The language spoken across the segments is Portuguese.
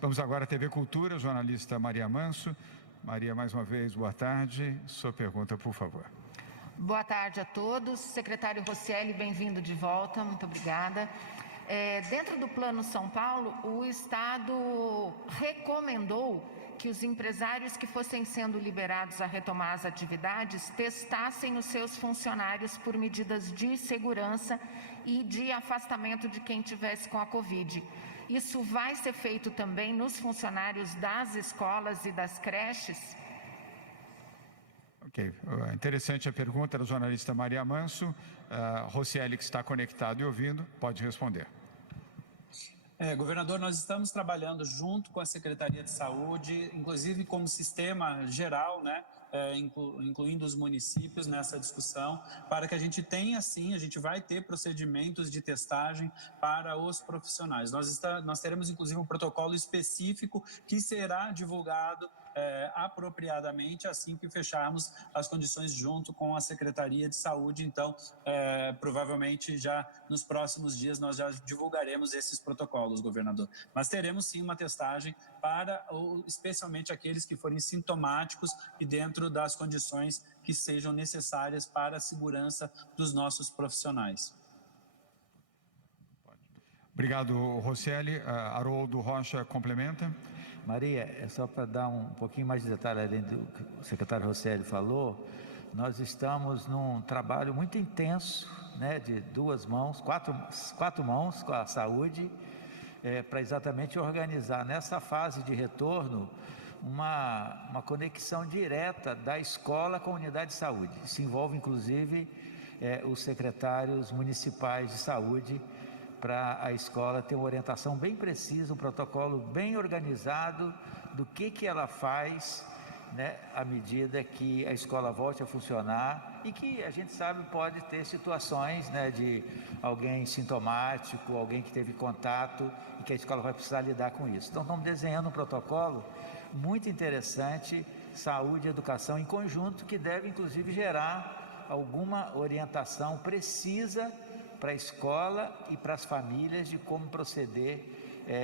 Vamos agora à TV Cultura, jornalista Maria Manso. Maria, mais uma vez, boa tarde. Sua pergunta, por favor. Boa tarde a todos. Secretário Rosselli, bem-vindo de volta. Muito obrigada. Dentro do Plano São Paulo, o Estado recomendou que os empresários que fossem sendo liberados a retomar as atividades testassem os seus funcionários por medidas de segurança e de afastamento de quem tivesse com a Covid. Isso vai ser feito também nos funcionários das escolas e das creches? Ok, interessante a pergunta da jornalista Maria Manso. Rosselli, que está conectado e ouvindo, pode responder. Governador, nós estamos trabalhando junto com a Secretaria de Saúde, inclusive como sistema geral, né, incluindo os municípios nessa discussão, para que a gente tenha, sim, a gente vai ter procedimentos de testagem para os profissionais. Nós teremos, inclusive, um protocolo específico que será divulgado apropriadamente assim que fecharmos as condições junto com a Secretaria de Saúde. Então, provavelmente já nos próximos dias nós já divulgaremos esses protocolos, governador. Mas teremos sim uma testagem para especialmente aqueles que forem sintomáticos e dentro das condições que sejam necessárias para a segurança dos nossos profissionais. Obrigado, Rosselli. Haroldo Rocha complementa. Maria, é só para dar um pouquinho mais de detalhe além do que o secretário Rosselli falou. Nós estamos num trabalho muito intenso, né, de duas mãos, quatro mãos com a saúde, para exatamente organizar nessa fase de retorno uma conexão direta da escola com a unidade de saúde. Isso envolve inclusive os secretários municipais de saúde, para a escola ter uma orientação bem precisa, um protocolo bem organizado do que ela faz, né, à medida que a escola volte a funcionar, e que a gente sabe pode ter situações, né, de alguém sintomático, alguém que teve contato e que a escola vai precisar lidar com isso. Então estamos desenhando um protocolo muito interessante, saúde e educação em conjunto, que deve inclusive gerar alguma orientação precisa para a escola e para as famílias de como proceder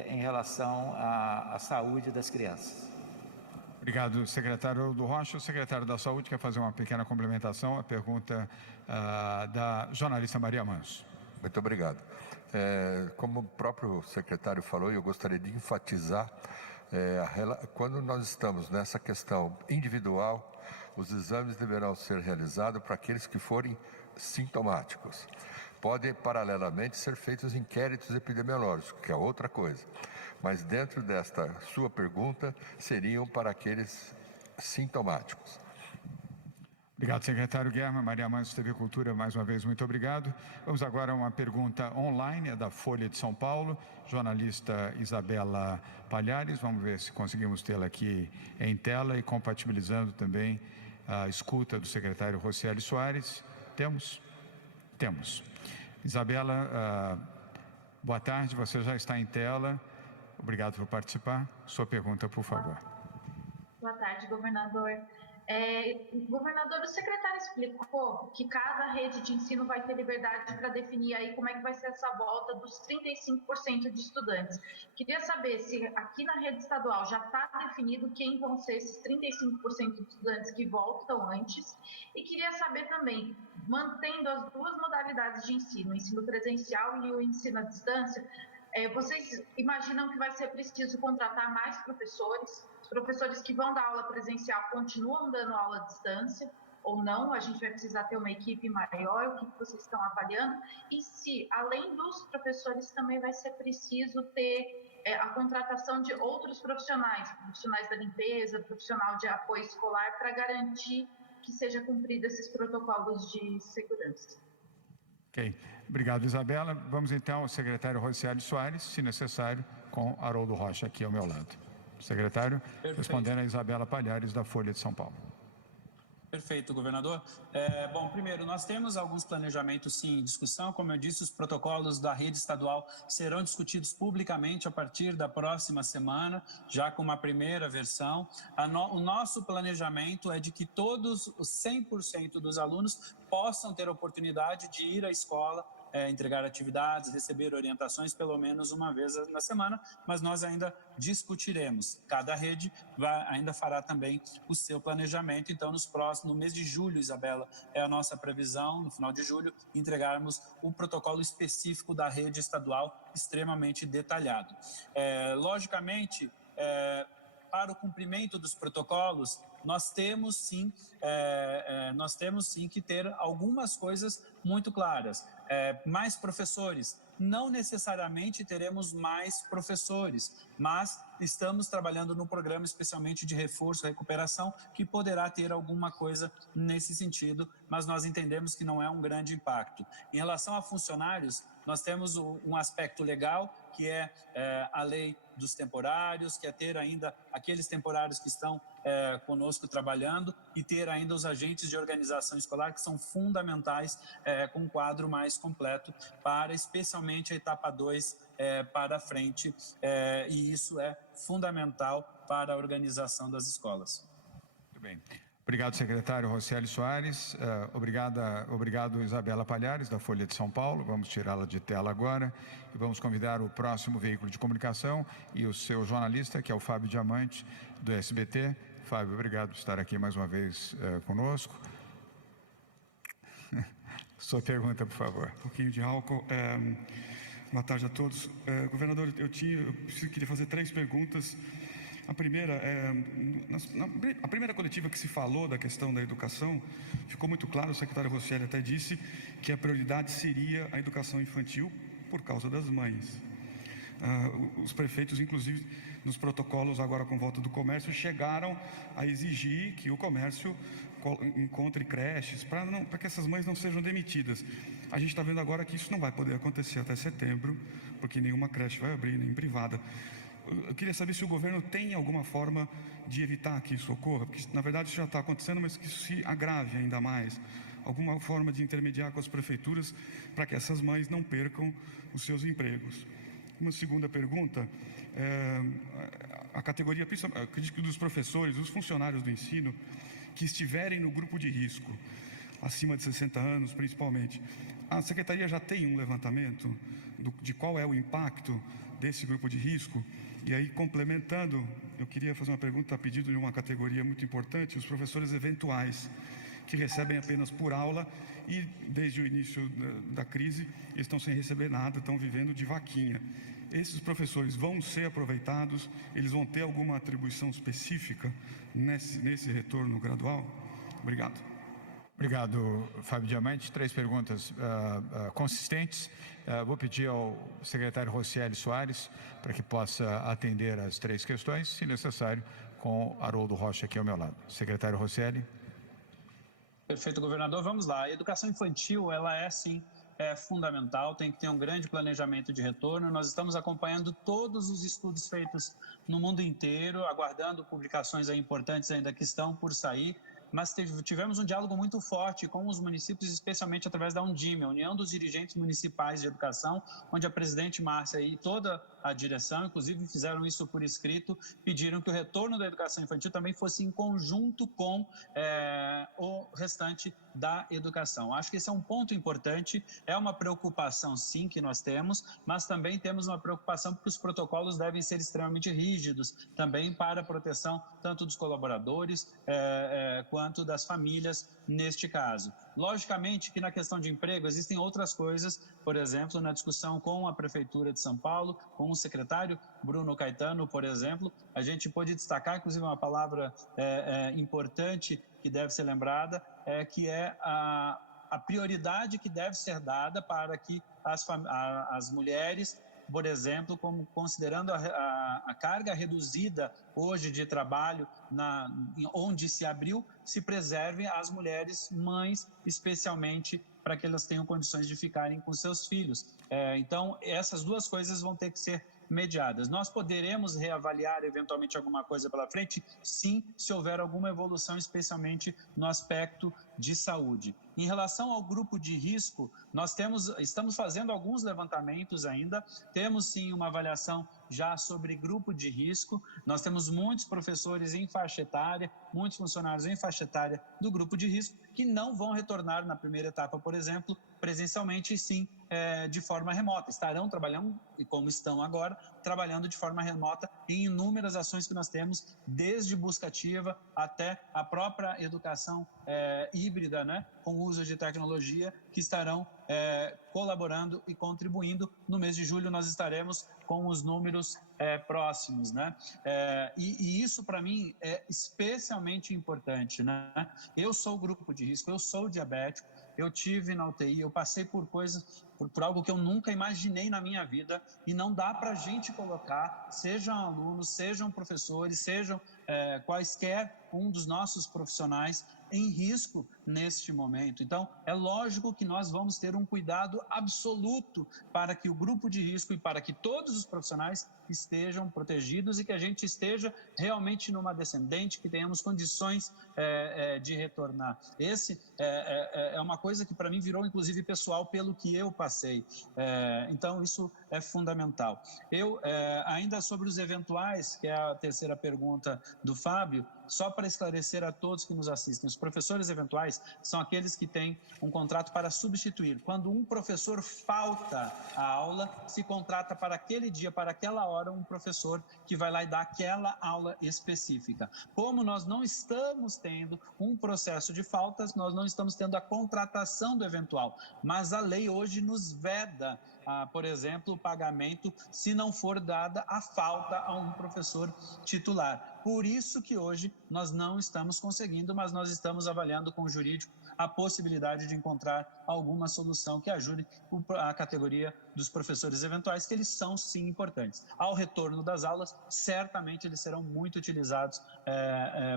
em relação à saúde das crianças. Obrigado, secretário do Rocha. O secretário da Saúde quer fazer uma pequena complementação à pergunta da jornalista Maria Manso. Muito obrigado. Como o próprio secretário falou, eu gostaria de enfatizar, quando nós estamos nessa questão individual, os exames deverão ser realizados para aqueles que forem sintomáticos. Podem, paralelamente, ser feitos inquéritos epidemiológicos, que é outra coisa. Mas dentro desta sua pergunta, seriam para aqueles sintomáticos. Obrigado, secretário Guerra. Maria Manso, TV Cultura, mais uma vez, muito obrigado. Vamos agora a uma pergunta online, da Folha de São Paulo, jornalista Isabela Palhares. Vamos ver se conseguimos tê-la aqui em tela e compatibilizando também a escuta do secretário Rosselli Soares. Temos? Temos. Isabela, boa tarde, você já está em tela. Obrigado por participar. Sua pergunta, por favor. Boa tarde, governador. Governador, o secretário explicou que cada rede de ensino vai ter liberdade para definir aí como é que vai ser essa volta dos 35% de estudantes. Queria saber se aqui na rede estadual já está definido quem vão ser esses 35% de estudantes que voltam antes, e queria saber também, mantendo as duas modalidades de ensino, o ensino presencial e o ensino à distância, vocês imaginam que vai ser preciso contratar mais professores? Os professores que vão dar aula presencial continuam dando aula à distância ou não? A gente vai precisar ter uma equipe maior? O que vocês estão avaliando? E se, além dos professores, também vai ser preciso ter a contratação de outros profissionais, profissionais da limpeza, profissional de apoio escolar, para garantir que seja cumprido esses protocolos de segurança? Ok, obrigado, Isabela. Vamos então ao secretário Rosselli Soares, se necessário, com Haroldo Rocha aqui ao meu lado. Secretário, Perfeito. Respondendo a Isabela Palhares, da Folha de São Paulo. Perfeito, governador. Bom, primeiro, nós temos alguns planejamentos, sim, em discussão. Como eu disse, os protocolos da rede estadual serão discutidos publicamente a partir da próxima semana, já com uma primeira versão. O nosso planejamento é de que todos os 100% dos alunos possam ter a oportunidade de ir à escola entregar atividades, receber orientações pelo menos uma vez na semana, mas nós ainda discutiremos. Cada rede ainda fará também o seu planejamento. Então, no mês de julho, Isabela, é a nossa previsão, no final de julho, entregarmos o protocolo específico da rede estadual extremamente detalhado. Logicamente, para o cumprimento dos protocolos, nós temos sim que ter algumas coisas muito claras. Mais professores. Não necessariamente teremos mais professores, mas estamos trabalhando no programa especialmente de reforço e recuperação, que poderá ter alguma coisa nesse sentido, mas nós entendemos que não é um grande impacto. Em relação a funcionários, nós temos um aspecto legal, que é a lei dos temporários, que é ter ainda aqueles temporários que estão conosco trabalhando e ter ainda os agentes de organização escolar, que são fundamentais, com um quadro mais completo para especialmente a etapa 2 para frente, e isso é fundamental para a organização das escolas. Muito bem. Obrigado, secretário Rocieli Soares. Obrigado, Isabela Palhares, da Folha de São Paulo. Vamos tirá-la de tela agora e vamos convidar o próximo veículo de comunicação e o seu jornalista, que é o Fábio Diamante, do SBT. Fábio, obrigado por estar aqui mais uma vez conosco. Sua pergunta, por favor. Um pouquinho de álcool. Boa tarde a todos. Governador, eu queria fazer 3 perguntas. A primeira a primeira coletiva que se falou da questão da educação, ficou muito claro, o secretário Rocieli até disse que a prioridade seria a educação infantil por causa das mães. Os prefeitos, inclusive, nos protocolos, agora com volta do comércio, chegaram a exigir que o comércio encontre creches para que essas mães não sejam demitidas. A gente está vendo agora que isso não vai poder acontecer até setembro, porque nenhuma creche vai abrir, nem privada. Eu queria saber se o governo tem alguma forma de evitar que isso ocorra, porque na verdade isso já está acontecendo, mas que isso se agrave ainda mais. Alguma forma de intermediar com as prefeituras para que essas mães não percam os seus empregos. Uma segunda pergunta, a categoria dos professores, dos funcionários do ensino, que estiverem no grupo de risco, acima de 60 anos principalmente. A Secretaria já tem um levantamento de qual é o impacto desse grupo de risco? E aí, complementando, eu queria fazer uma pergunta a pedido de uma categoria muito importante, os professores eventuais, que recebem apenas por aula e, desde o início da crise, eles estão sem receber nada, estão vivendo de vaquinha. Esses professores vão ser aproveitados? Eles vão ter alguma atribuição específica nesse retorno gradual? Obrigado. Obrigado, Fábio Diamante. 3 perguntas consistentes. Vou pedir ao secretário Rocieli Soares para que possa atender as 3 questões, se necessário, com Haroldo Rocha aqui ao meu lado. Secretário Rocieli. Perfeito, governador. Vamos lá. A educação infantil, ela é, sim, fundamental, tem que ter um grande planejamento de retorno. Nós estamos acompanhando todos os estudos feitos no mundo inteiro, aguardando publicações aí importantes ainda que estão por sair, mas tivemos um diálogo muito forte com os municípios, especialmente através da Undime, a União dos Dirigentes Municipais de Educação, onde a presidente Márcia e toda a direção, inclusive fizeram isso por escrito, pediram que o retorno da educação infantil também fosse em conjunto com o restante da educação. Acho que esse é um ponto importante, é uma preocupação sim que nós temos, mas também temos uma preocupação porque os protocolos devem ser extremamente rígidos, também para a proteção tanto dos colaboradores quanto das famílias neste caso. Logicamente que na questão de emprego existem outras coisas, por exemplo, na discussão com a Prefeitura de São Paulo, com o secretário Bruno Caetano, por exemplo, a gente pode destacar, inclusive uma palavra importante que deve ser lembrada, que é a prioridade que deve ser dada para que as mulheres, por exemplo, como considerando a carga reduzida hoje de trabalho onde se abriu, se preservem as mulheres mães, especialmente para que elas tenham condições de ficarem com seus filhos. Então, essas 2 coisas vão ter que ser mediadas. Nós poderemos reavaliar eventualmente alguma coisa pela frente? Sim, se houver alguma evolução, especialmente no aspecto de saúde. Em relação ao grupo de risco, nós estamos fazendo alguns levantamentos ainda, temos sim uma avaliação já sobre grupo de risco, nós temos muitos professores em faixa etária, muitos funcionários em faixa etária do grupo de risco, que não vão retornar na primeira etapa, por exemplo, presencialmente, e sim de forma remota. Estarão trabalhando, e como estão agora, trabalhando de forma remota em inúmeras ações que nós temos, desde busca ativa até a própria educação híbrida, né, com o uso de tecnologia, que estarão colaborando e contribuindo. No mês de julho nós estaremos com os números próximos, né? E isso para mim é especialmente importante, né? Eu sou grupo de risco, eu sou diabético, eu tive na UTI, eu passei por coisas, por algo que eu nunca imaginei na minha vida, e não dá para a gente colocar, sejam alunos, sejam professores, sejam quaisquer um dos nossos profissionais, em risco neste momento. Então, é lógico que nós vamos ter um cuidado absoluto para que o grupo de risco e para que todos os profissionais estejam protegidos e que a gente esteja realmente numa descendente, que tenhamos condições de retornar. Esse é uma coisa que para mim virou inclusive pessoal pelo que eu passei. Então, isso é fundamental. Ainda sobre os eventuais, que é a terceira pergunta do Fábio, só para esclarecer a todos que nos assistem, os professores eventuais são aqueles que têm um contrato para substituir. Quando um professor falta à aula, se contrata para aquele dia, para aquela hora, um professor que vai lá e dá aquela aula específica. Como nós não estamos tendo um processo de faltas, nós não estamos tendo a contratação do eventual, mas a lei hoje nos veda, por exemplo, o pagamento se não for dada a falta a um professor titular. Por isso que hoje nós não estamos conseguindo, mas nós estamos avaliando com o jurídico a possibilidade de encontrar alguma solução que ajude a categoria dos professores eventuais, que eles são sim importantes. Ao retorno das aulas, certamente eles serão muito utilizados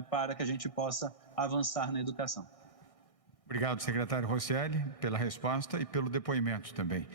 para que a gente possa avançar na educação. Obrigado, secretário Rosselli, pela resposta e pelo depoimento também.